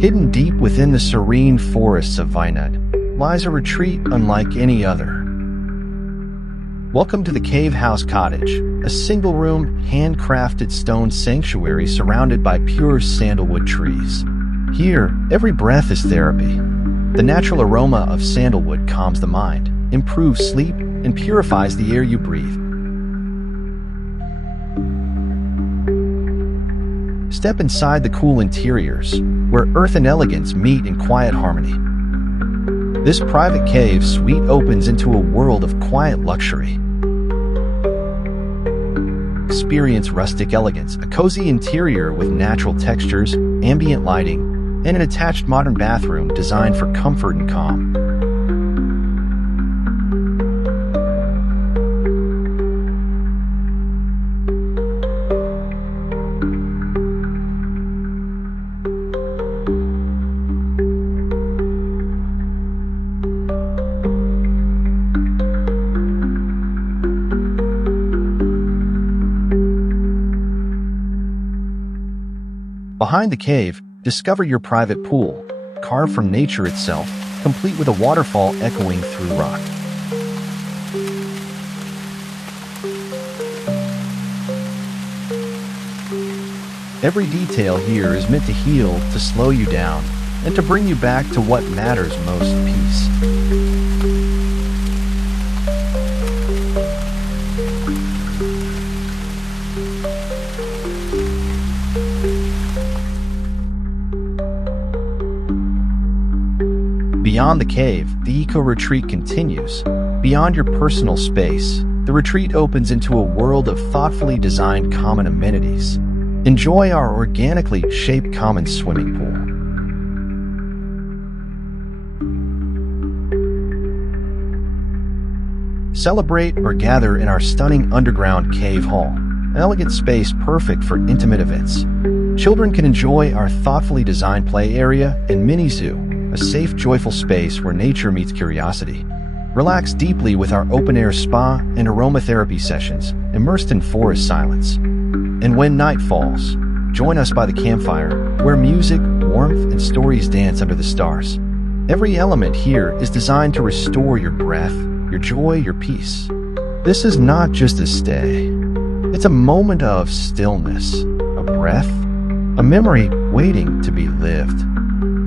Hidden deep within the serene forests of Vinod lies a retreat unlike any other. Welcome to the Cave House Cottage, a single-room, handcrafted stone sanctuary surrounded by pure sandalwood trees. Here, every breath is therapy. The natural aroma of sandalwood calms the mind, improves sleep, and purifies the air you breathe. Step inside the cool interiors, where earth and elegance meet in quiet harmony. This private cave suite opens into a world of quiet luxury. Experience rustic elegance, a cozy interior with natural textures, ambient lighting, and an attached modern bathroom designed for comfort and calm. Behind the cave, discover your private pool, carved from nature itself, complete with a waterfall echoing through rock. Every detail here is meant to heal, to slow you down, and to bring you back to what matters most: peace. Beyond the cave, the eco-retreat continues. Beyond your personal space, the retreat opens into a world of thoughtfully designed common amenities. Enjoy our organically shaped common swimming pool. Celebrate or gather in our stunning underground cave hall, an elegant space perfect for intimate events. Children can enjoy our thoughtfully designed play area and mini zoo, a safe, joyful space where nature meets curiosity. Relax deeply with our open-air spa and aromatherapy sessions, immersed in forest silence. And when night falls, join us by the campfire, where music, warmth, and stories dance under the stars. Every element here is designed to restore your breath, your joy, your peace. This is not just a stay. It's a moment of stillness, a breath, a memory waiting to be lived.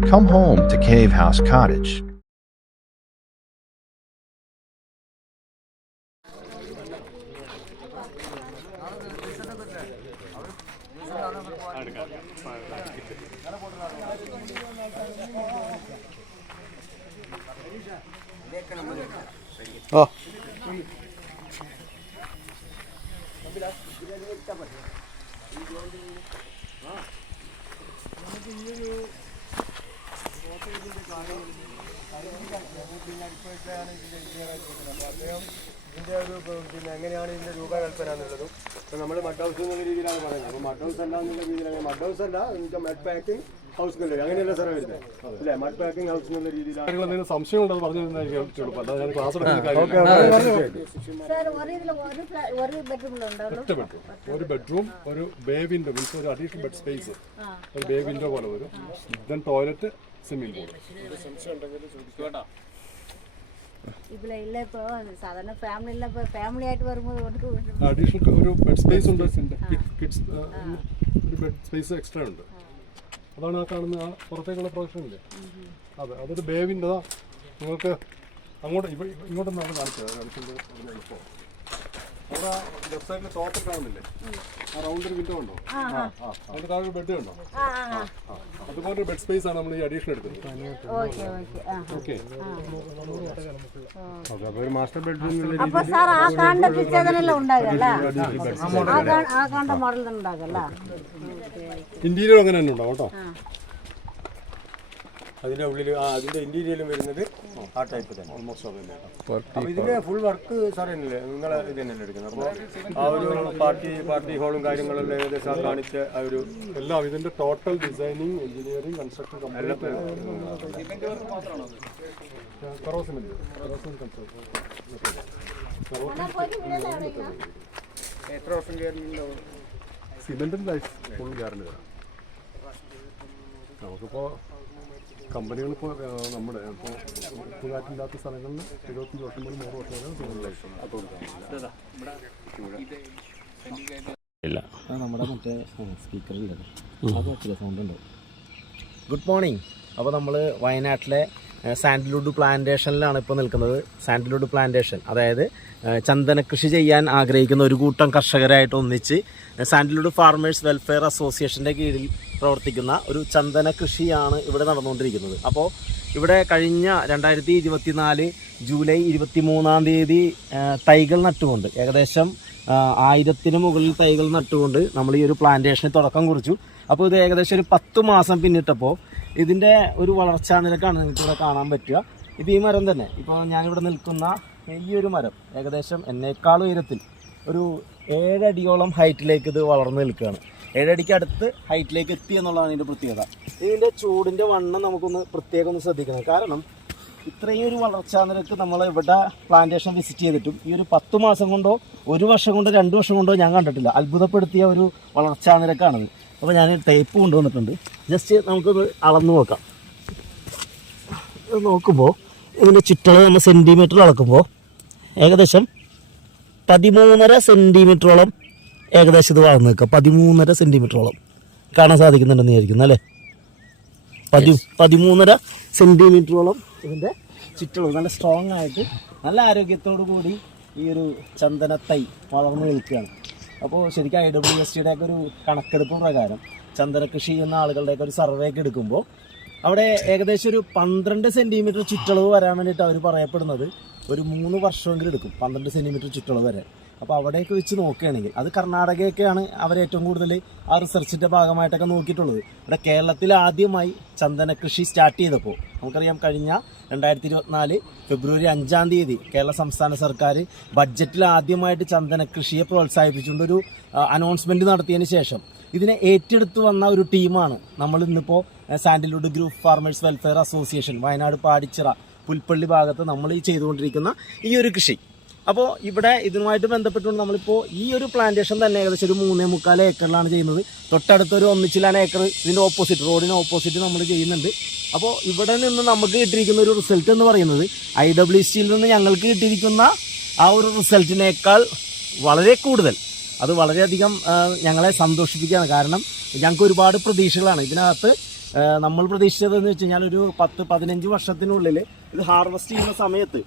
Come home to Cave House Cottage. Oh. എങ്ങനെയാണ് ഇതിൻ്റെ രൂപകൽപ്പന എന്നുള്ളതും ഇപ്പോൾ നമ്മൾ mud house എന്നുള്ള രീതിയിലാണ് പറയുന്നത്. അപ്പോൾ മഡ് ഹൗസ് അല്ല എന്നുള്ള രീതിയിലാണ്. മഡ് ഹൗസ് അല്ല, നമുക്ക് മഡ് പാക്കിംഗ് ഹൗസ് എന്നുള്ളത് അങ്ങനെയല്ല സാറേ വരുന്നത് അല്ലേ? മഡ് പാക്കിംഗ് ഹൗസ് എന്നുള്ള രീതിയിലാണ്. സംശയമുണ്ടോ പറഞ്ഞു ഒരു ബെഡ്റൂം, ഒരു ബേ വിൻഡോ, മീൻസ് ഒരു അഡീഷണൽ ബെഡ് സ്പേസ്, ഒരു ബേ വിൻഡോ പോലെ വരും. Then toilet, swimming pool. Additional ഒരു ബെഡ് സ്പേസ് ഉണ്ട്, കിഡ്സ് ഒരു ബെഡ് സ്പേസ് എക്സ്ട്രാ ഉണ്ട്. അതാണ് ആ കാണുന്ന ആ പുറത്തേക്കുള്ള പ്രൊജക്ഷൻ ഇല്ലേ, അതൊരു ബേവിൻ്റെതാ. നിങ്ങൾക്ക് അങ്ങോട്ട് ഇങ്ങോട്ടൊന്നും നമ്മൾ കാണിച്ചത് ഇപ്പോൾ അവിടെ ലെഫ്റ്റ് സൈഡിൽ ടോപ്പ് കാണുന്നില്ലേ, ആ റൗണ്ട് ഒരു വിൻഡോ ഉണ്ടോ, അതിൻ്റെ താഴെ ഒരു ബെഡ് ഉണ്ടോ, അതുപോലെ ഒരു ബെഡ് സ്പേസ് ആണ് നമ്മൾ ഈ അഡീഷൻ എടുക്കുന്നത്. ഓക്കെ, അപ്പോൾ ഒരു മാസ്റ്റർ ബെഡ്റൂം ഇന്റീരിയർ അങ്ങനെ തന്നെ ഉണ്ടാവും കേട്ടോ. അതിൻ്റെ ഉള്ളിൽ അതിൻ്റെ ഇൻറ്റീരിയലും വരുന്നത് ആ ടൈപ്പ് തന്നെ ഓൾമോസ്റ്റ് അത് തന്നെ. അപ്പോൾ ഇതിൻ്റെ ഫുൾ വർക്ക് സാർ തന്നെയല്ലേ നിങ്ങൾ ഇത് തന്നെയല്ലേ എടുക്കുന്നത്? അപ്പോൾ ആ ഒരു പാർട്ടി ഹോളും കാര്യങ്ങളെല്ലാം ഏകദേശം കാണിച്ച ആ ഒരു എല്ലാം ഇതിൻ്റെ total designing, engineering, construction complete എത്ര വർഷം ഗ്യാരണ്ടി ഉണ്ടാവും? സിമെൻറ്റിൻ്റെ ലൈഫ് ഫുൾ ഗ്യാരണ്ടി തരാം. നമുക്കിപ്പോൾ കമ്പനികളിപ്പോൾ നമ്മുടെ ഇപ്പോൾ ഉപ്പുകാറ്റില്ലാത്ത സ്ഥലങ്ങളിൽ 25 വർഷം മുതൽ 100 വർഷം വരെ ഇല്ല. നമ്മുടെ മറ്റേ സ്പീക്കറില്ല, അത് വെച്ചില്ല, സൗണ്ട് ഉണ്ട്. Good morning. അപ്പോൾ നമ്മൾ വയനാട്ടിലെ സാൻഡൽവുഡ് പ്ലാന്റേഷനിലാണ് ഇപ്പോൾ നിൽക്കുന്നത്. സാൻഡൽവുഡ് പ്ലാന്റേഷൻ, അതായത് ചന്ദന കൃഷി ചെയ്യാൻ ആഗ്രഹിക്കുന്ന ഒരു കൂട്ടം കർഷകരായിട്ട് ഒന്നിച്ച് സാൻഡൽവുഡ് ഫാർമേഴ്സ് വെൽഫെയർ അസോസിയേഷൻ്റെ കീഴിൽ പ്രവർത്തിക്കുന്ന ഒരു ചന്ദന കൃഷിയാണ് ഇവിടെ നടന്നുകൊണ്ടിരിക്കുന്നത്. അപ്പോൾ ഇവിടെ കഴിഞ്ഞ 2024 ജൂലൈ 23 തൈകൾ നട്ടുകൊണ്ട്, ഏകദേശം 1000-ന് മുകളിൽ തൈകൾ നട്ടുകൊണ്ട് നമ്മൾ ഈ ഒരു പ്ലാന്റേഷന് തുടക്കം കുറിച്ചു. അപ്പോൾ ഇത് ഏകദേശം ഒരു 10 മാസം പിന്നിട്ടപ്പോൾ ഇതിൻ്റെ ഒരു വളർച്ചാ നിരക്കാണ് നിങ്ങൾക്ക് ഇവിടെ കാണാൻ പറ്റുക. ഇപ്പോൾ ഈ മരം തന്നെ, ഇപ്പോൾ ഞാനിവിടെ നിൽക്കുന്ന ഈ ഒരു മരം ഏകദേശം എന്നേക്കാൾ ഉയരത്തിൽ ഒരു 7 അടിയോളം ഹൈറ്റിലേക്ക് ഇത് വളർന്നു നിൽക്കുകയാണ്. 7 അടിക്ക് അടുത്ത് ഹൈറ്റിലേക്ക് എത്തി എന്നുള്ളതാണ് ഇതിൻ്റെ പ്രത്യേകത. ഇതിൻ്റെ ചൂടിൻ്റെ വണ്ണം നമുക്കൊന്ന് പ്രത്യേകം ഒന്ന് ശ്രദ്ധിക്കണം. കാരണം ഇത്രയും ഒരു വളർച്ചാ നിരക്ക് നമ്മൾ ഇവിടെ പ്ലാന്റേഷൻ വിസിറ്റ് ചെയ്തിട്ടും ഈ ഒരു 10 മാസം കൊണ്ടോ 1 വർഷം കൊണ്ടോ 2 വർഷം കൊണ്ടോ ഞാൻ കണ്ടിട്ടില്ല. അത്ഭുതപ്പെടുത്തിയ ഒരു വളർച്ചാ നിരക്കാണത്. അപ്പോൾ ഞാൻ ടേപ്പ് കൊണ്ടുവന്നിട്ടുണ്ട്. ജസ്റ്റ് നമുക്കൊന്ന് അളന്ന് നോക്കാം. നോക്കുമ്പോൾ ഇതിൻ്റെ ചുറ്റളവ് നമ്മൾ സെൻറ്റിമീറ്ററിൽ അളക്കുമ്പോൾ ഏകദേശം 13.5 സെൻറ്റിമീറ്ററോളം ഏകദേശം ഇത് വളർന്നു നിൽക്കുക. 13.5 സെൻറ്റിമീറ്ററോളം കാണാൻ സാധിക്കുന്നുണ്ടെന്ന് വിചാരിക്കുന്നു അല്ലേ? 13.5 സെൻറ്റിമീറ്ററോളം ഇതിൻ്റെ ചുറ്റളവ് നല്ല സ്ട്രോങ് ആയിട്ട് നല്ല ആരോഗ്യത്തോടു കൂടി ഈ ഒരു ചന്ദനത്തൈ വളർന്നു നിൽക്കുകയാണ്. അപ്പോൾ ശരിക്കും IWSTയുടെ ഒക്കെ ഒരു കണക്കെടുപ്പ് പ്രകാരം ചന്ദന കൃഷി ചെയ്യുന്ന ആളുകളുടെയൊക്കെ ഒരു സർവേ ഒക്കെ എടുക്കുമ്പോൾ അവിടെ ഏകദേശം ഒരു 12 സെൻറ്റിമീറ്റർ ചുറ്റളവ് വരാൻ വേണ്ടിയിട്ട് അവർ പറയപ്പെടുന്നത് ഒരു 3 വർഷമെങ്കിലും എടുക്കും, 12 സെൻറ്റിമീറ്റർ ചുറ്റളവ് വരാൻ. അപ്പോൾ അവിടെയൊക്കെ വെച്ച് നോക്കുകയാണെങ്കിൽ അത് കർണാടകയൊക്കെയാണ് അവർ ഏറ്റവും കൂടുതൽ ആ റിസർച്ചിൻ്റെ ഭാഗമായിട്ടൊക്കെ നോക്കിയിട്ടുള്ളത്. ഇവിടെ കേരളത്തിൽ ആദ്യമായി ചന്ദന കൃഷി സ്റ്റാർട്ട് ചെയ്തപ്പോൾ നമുക്കറിയാം, കഴിഞ്ഞ 2024 ഫെബ്രുവരി 5 കേരള സംസ്ഥാന സർക്കാർ ബഡ്ജറ്റിൽ ആദ്യമായിട്ട് ചന്ദന കൃഷിയെ പ്രോത്സാഹിപ്പിച്ചുകൊണ്ടൊരു അനൗൺസ്മെൻറ്റ് നടത്തിയതിന് ശേഷം ഇതിനെ ഏറ്റെടുത്ത് വന്ന ഒരു ടീമാണ് നമ്മൾ ഇന്നിപ്പോൾ sandalwood group farmers welfare association Wayanad Padichira Pulpally ഭാഗത്ത് നമ്മൾ ഈ ചെയ്തുകൊണ്ടിരിക്കുന്ന ഈ ഒരു കൃഷി. അപ്പോൾ ഇവിടെ ഇതുമായിട്ട് ബന്ധപ്പെട്ടുകൊണ്ട് നമ്മളിപ്പോൾ ഈ ഒരു പ്ലാന്റേഷൻ തന്നെ ഏകദേശം ഒരു 3.25 ഏക്കറിലാണ് ചെയ്യുന്നത്. തൊട്ടടുത്തൊരു 1 ഏക്കർ ഇതിൻ്റെ ഓപ്പോസിറ്റ്, റോഡിന് ഓപ്പോസിറ്റ് നമ്മൾ ചെയ്യുന്നുണ്ട്. അപ്പോൾ ഇവിടെ നിന്ന് നമുക്ക് കിട്ടിയിരിക്കുന്ന ഒരു റിസൾട്ട് എന്ന് പറയുന്നത് IWSTയിൽ നിന്ന് ഞങ്ങൾക്ക് കിട്ടിയിരിക്കുന്ന ആ ഒരു റിസൾട്ടിനേക്കാൾ വളരെ കൂടുതൽ, അത് വളരെയധികം ഞങ്ങളെ സന്തോഷിപ്പിക്കുകയാണ്. കാരണം ഞങ്ങൾക്ക് ഒരുപാട് പ്രതീക്ഷകളാണ് ഇതിനകത്ത്. നമ്മൾ പ്രതീക്ഷിച്ചതെന്ന് വെച്ച് കഴിഞ്ഞാൽ ഒരു 10-15 വർഷത്തിനുള്ളിൽ ഇത് ഹാർവെസ്റ്റ് ചെയ്യുന്ന സമയത്ത്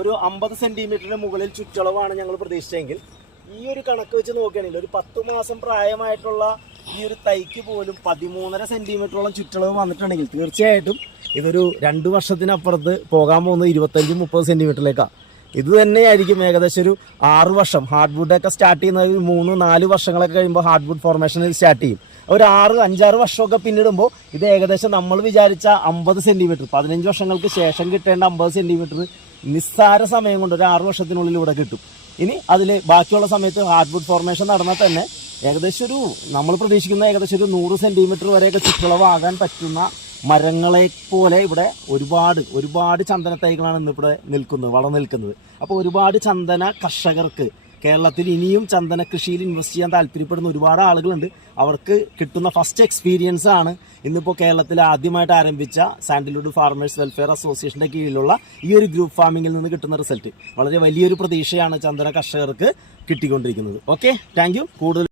ഒരു 50 സെൻറ്റിമീറ്ററിന് മുകളിൽ ചുറ്റളവാണ് ഞങ്ങൾ പ്രതീക്ഷിച്ചെങ്കിൽ ഈ ഒരു കണക്ക് വെച്ച് നോക്കുകയാണെങ്കിൽ ഒരു 10 മാസം പ്രായമായിട്ടുള്ള ഈ ഒരു തൈക്ക് പോലും 13.5 സെൻറ്റിമീറ്ററോളം ചുറ്റളവ് വന്നിട്ടുണ്ടെങ്കിൽ തീർച്ചയായിട്ടും ഇതൊരു 2 വർഷത്തിനപ്പുറത്ത് പോകാൻ പോകുന്നത് 25-30 സെൻറ്റിമീറ്ററിലേക്കാണ്. ഇത് തന്നെയായിരിക്കും ഏകദേശം ഒരു 6 വർഷം. ഹാർഡ് വുഡൊക്കെ സ്റ്റാർട്ട് ചെയ്യുന്നത് 3-4 വർഷങ്ങളൊക്കെ കഴിയുമ്പോൾ ഹാർഡ് വുഡ് ഫോർമേഷൻ സ്റ്റാർട്ട് ചെയ്യും. ഒരു 6-5 വർഷമൊക്കെ പിന്നിടുമ്പോൾ ഇത് ഏകദേശം നമ്മൾ വിചാരിച്ച 50 സെൻറ്റിമീറ്റർ, 15 വർഷങ്ങൾക്ക് ശേഷം കിട്ടേണ്ട 50 സെൻറ്റിമീറ്റർ നിസ്സാര സമയം കൊണ്ട് ഒരു 6 വർഷത്തിനുള്ളിൽ ഇവിടെ കിട്ടും. ഇനി അതിൽ ബാക്കിയുള്ള സമയത്ത് ഹാർഡ് വുഡ് ഫോർമേഷൻ നടന്നാൽ തന്നെ ഏകദേശം ഒരു നമ്മൾ പ്രതീക്ഷിക്കുന്ന ഏകദേശം ഒരു 100 സെൻറ്റിമീറ്റർ വരെയൊക്കെ ചുറ്റളവാകാൻ പറ്റുന്ന മരങ്ങളെ പോലെ ഇവിടെ ഒരുപാട് ചന്ദന തൈകളാണ് ഇന്നിവിടെ നിൽക്കുന്നത്, വളർന്നു നിൽക്കുന്നത്. അപ്പോൾ ഒരുപാട് ചന്ദന കർഷകർക്ക് കേരളത്തിൽ ഇനിയും ചന്ദന കൃഷിയിൽ ഇൻവെസ്റ്റ് ചെയ്യാൻ താല്പര്യപ്പെടുന്ന ഒരുപാട് ആളുകളുണ്ട്. അവർക്ക് കിട്ടുന്ന ഫസ്റ്റ് എക്സ്പീരിയൻസ് ആണ് ഇന്നിപ്പോൾ കേരളത്തിൽ ആദ്യമായിട്ട് ആരംഭിച്ച സാൻഡൽവുഡ് ഫാർമേഴ്സ് വെൽഫെയർ അസോസിയേഷൻ്റെ കീഴിലുള്ള ഈ ഒരു ഗ്രൂപ്പ് ഫാമിങ്ങിൽ നിന്ന് കിട്ടുന്ന റിസൾട്ട്. വളരെ വലിയൊരു പ്രതീക്ഷയാണ് ചന്ദന കർഷകർക്ക് കിട്ടിക്കൊണ്ടിരിക്കുന്നത്. Okay, thank you. കൂടുതൽ